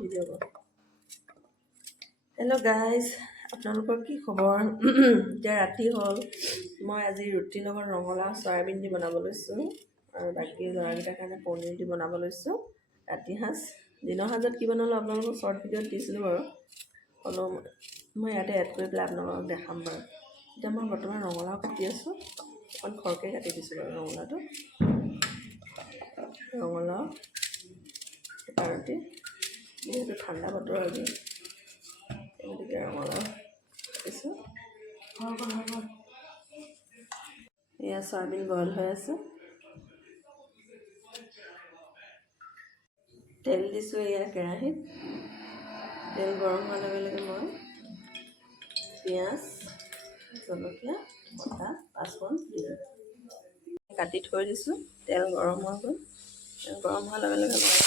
Video' কল। Hello' guys, আপোনালোকৰ কি খবৰ? এতিয়া ৰাতি হ'ল। মই আজি ৰুটিৰ লগত ৰঙালাও চয়াবিন দি বনাব লৈছোঁ আৰু বাকী ল'ৰাকেইটাৰ কাৰণে পনীৰ দি বনাব লৈছোঁ ৰাতি সাঁজ। দিনৰ সাঁজত কি বনালোঁ আপোনালোকক শ্বৰ্ট ভিডিঅ'ত দিছিলোঁ বাৰু, হ'লেও মই ইয়াতে এড কৰি পেলাই আপোনালোকক দেখাম বাৰু। এতিয়া মই বৰ্তমান ৰঙালাও কাটি আছোঁ, অকণ খৰকৈ কাটি দিছোঁ বাৰু ৰঙালাওটো। ৰঙালাও ৰুটি, যিহেতু ঠাণ্ডা বতৰ আজি, গতিকে ৰঙালাও কাটিছোঁ। এয়া চয়াবিন বইল হৈ আছে। তেল দিছোঁ এয়া কেৰাহীত। তেল গৰম হোৱাৰ লগে লগে মই পিঁয়াজ, জলকীয়া, বটা, পাঁচফোৰণ দিলোঁ। কাটি থৈ দিছোঁ। তেল গৰম হৈ গ'ল। তেল গৰম হোৱাৰ লগে লগে মই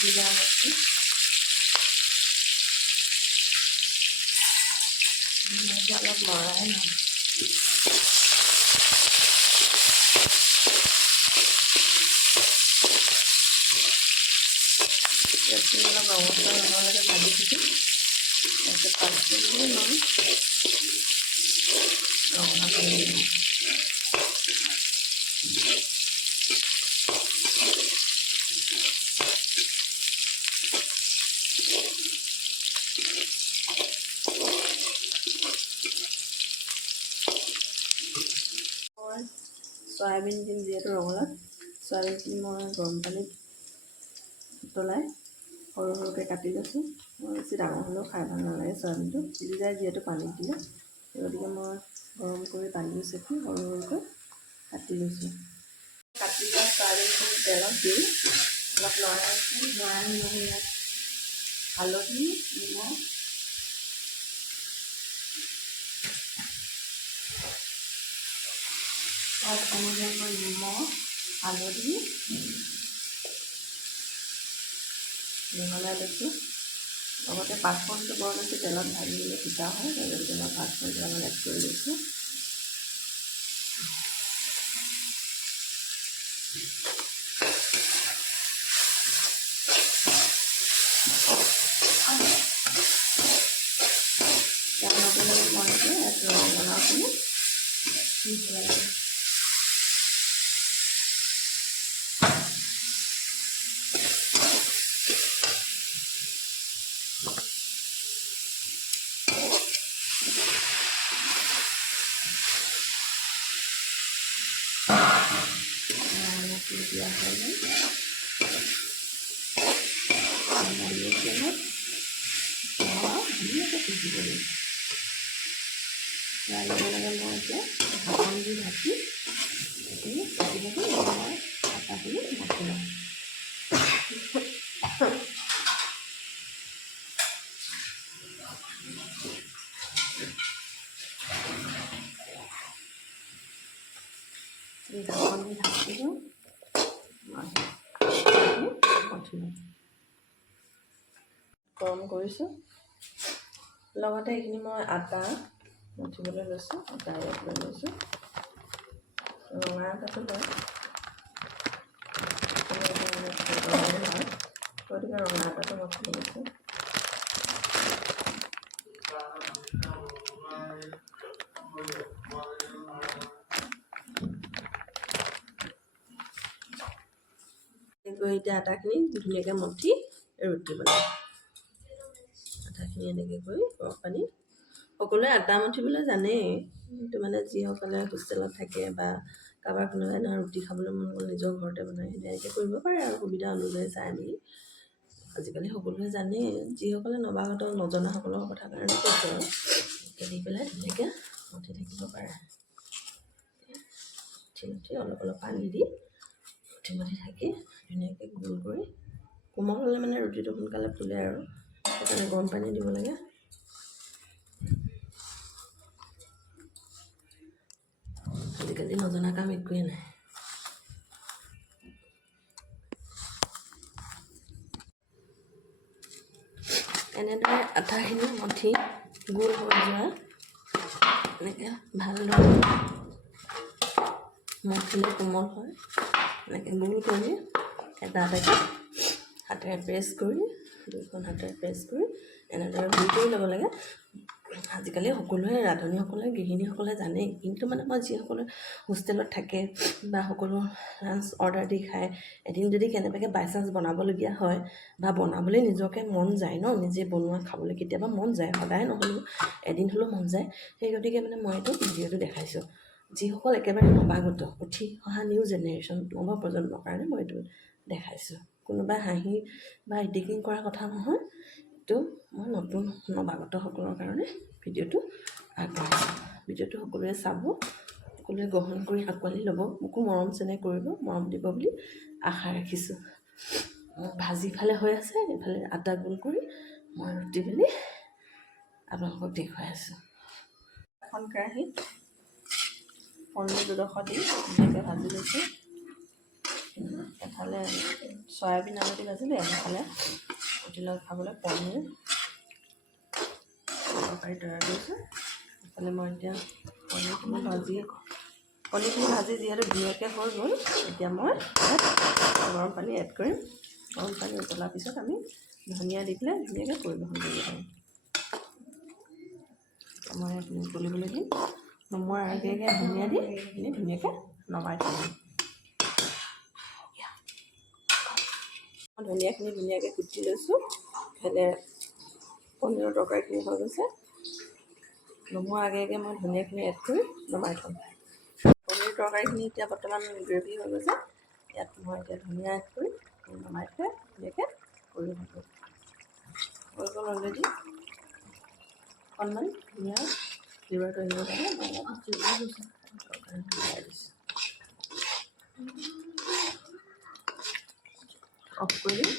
জিৰা দিছোঁ। অলপ লৰাই লওঁ। অলপ ৰঙচুৱা ৰঙালৈকে ভাজি দিছোঁ। তাৰপিছত পাঁচফোৰণ দি মই ৰঙালাওখিনি দিওঁ। চয়াবিন দিম যিহেতু ৰঙালাওত, চয়াবিনখিনি মই গৰম পানীত উতলাই সৰু সৰুকৈ কাটি লৈছোঁ। মই বেছি ডাঙৰ হ'লেও খাই ভাল নালাগে চয়াবিনটো, সিজি যায় যিহেতু পানীত দিলে। গতিকে মই গৰম কৰি পানী চেপি সৰু সৰুকৈ কাটি লৈছোঁ। কাটি লোৱা চয়াবিনখিনি তেলত দি অলপ লৰাই মই ইয়াত হালধি, নিমখ, অনুযায়ী মই নিমখ, হালধি মিহলাই লৈছোঁ। লগতে পাঁচফোৰণটো বৰ বেছি তেলত ভাজি দিলে তিতা হয়, গতিকে মই পাঁচফোৰণটো অলপ এড কৰি লৈছোঁ। তাৰ লগে লগে মই ইয়াত ৰঙালাওখিনি মিহলাই দিওঁ। দিয়া হৈ গ'ল। ধুনীয়াকৈ সিজিব লাগিব। ইয়াৰ লগে লগে মই এতিয়া ঢাকন দি ঢাকি এইখিনি সিজিবলৈ মই আটাখিনি মঠি লওঁ। ঢাকন দি ঢাকি দিওঁ, মঠি লওঁ। গৰম কৰিছোঁ। লগতে এইখিনি মই আটা মঠিবলৈ লৈছোঁ, আটা ইয়াত লৈ লৈছোঁ। ৰঙা আটাটো লয়, গতিকে ৰঙা আটাটো মঠি লৈছোঁ। এতিয়া আটাখিনি ধুনীয়াকৈ মঠি ৰুটি বনাওঁ। আটাখিনি এনেকৈ কৰি গৰম পানী, সকলোৱে আটা মঠিবলৈ জানেই, কিন্তু মানে যিসকলে হোষ্টেলত থাকে বা কাৰোবাৰ কোনোবাই নহয় ৰুটি খাবলৈ মন গ'ল নিজৰ ঘৰতে বনাই এনেকৈ কৰিব পাৰে আৰু সুবিধা অনুযায়ী চাই মেলি। আজিকালি সকলোৱে জানেই, যিসকলে নজনাসকলৰ কথা কাৰণে কৈছোঁ আৰু দি পেলাই ধুনীয়াকৈ মঠি থাকিব পাৰে। মঠি অলপ অলপ পানী দি মঠি থাকি ধুনীয়াকৈ গোল কৰি, কোমল হ'লে মানে ৰুটিটো সোনকালে ফুলে আৰু সেইকাৰণে গৰম পানী দিব লাগে। আজিকালি নজনা কাম একোৱেই নাই। এনেদৰে আটাখিনি মঠি গোল হৈ যোৱা, এনেকৈ ভালদৰে মঠিলে কোমল হয়, এনেকৈ গোল কৰি এটা এটাকৈ হাতেৰে প্ৰেছ কৰি, দুইখন হাতেৰে প্ৰেছ কৰি এনেদৰে গুড়ি কৰি ল'ব লাগে। আজিকালি সকলোৱে ৰান্ধনীসকলে গৃহিণীসকলে জানেই, কিন্তু মানে মই যিসকলে হোষ্টেলত থাকে বা সকলো লাঞ্চ অৰ্ডাৰ দি খায়, এদিন যদি কেনেবাকৈ বাই চান্স বনাবলগীয়া হয় বা বনাবলৈ নিজকে মন যায় ন, নিজে বনোৱা খাবলৈ কেতিয়াবা মন যায়, সদায় নহ'লেও এদিন হ'লেও মন যায়। সেই গতিকে মানে মই এইটো ভিডিঅ'টো দেখাইছোঁ। যিসকল একেবাৰে নৱাগত উঠি অহা নিউ জেনেৰেশ্যন নৱ প্ৰজন্মৰ কাৰণে মই এইটো দেখাইছোঁ। কোনোবাই হাঁহি বা এডিটিং কৰাৰ কথা নহয়, এইটো মই নতুন নৱাগতসকলৰ কাৰণে ভিডিঅ'টো আগবঢ়াইছোঁ। ভিডিঅ'টো সকলোৱে চাব, সকলোৱে গ্ৰহণ কৰি আঁকোৱালি ল'ব, মোকো মৰম চেনেহ কৰিব, মৰম দিব বুলি আশা ৰাখিছোঁ। ভাজি ফালে হৈ আছে, এইফালে আটা গোল কৰি মই ৰুটি বেলি আপোনালোকক দেখুৱাই আছোঁ। এখন কেৰাহীত পনীৰ দুডোখৰ দি ধুনীয়াকৈ ভাজি লৈছোঁ। এফালে চয়াবিন আলু দি ভাজিলোঁ, এফালে ৰুটিৰ লগত খাবলৈ পনীৰ তৰকাৰী তৈয়াৰ কৰিছোঁ। এফালে মই এতিয়া পনীৰখিনি ভাজি যিহেতু ধুনীয়াকৈ হৈ গ'ল, এতিয়া মই গৰম পানী এড কৰিম। গৰম পানী উতলাৰ পিছত আমি ধনিয়া দি পেলাই ধুনীয়াকৈ পৰিৱেশন কৰিব পাৰিম। মই এইখিনি উতলিবলৈ দিম, নমোৱাৰ আগে আগে ধনিয়া দি এইখিনি ধুনীয়াকৈ নমাই থৈ দিম। মই ধনিয়াখিনি ধুনীয়াকৈ কুটি লৈছোঁ। ইফালে পনীৰৰ তৰকাৰীখিনি হৈ গৈছে। নমোৱাৰ আগে আগে মই ধনিয়াখিনি এড কৰি নমাই থ'ম। পনীৰ তৰকাৰীখিনি এতিয়া বৰ্তমান গ্ৰেভি হৈ গৈছে। ইয়াত মই এতিয়া ধনিয়া এড কৰি নমাই থৈ ধুনীয়াকৈ পৰিৱেশন কৰিম। হৈ গ'ল অলৰেডি। অকণমান ধুনীয়া ফ্লেভাৰটো আহিবৰ কাৰণে মই অলপ তৰকাৰী মিলাই দিছোঁ। অফ কৰি দিম।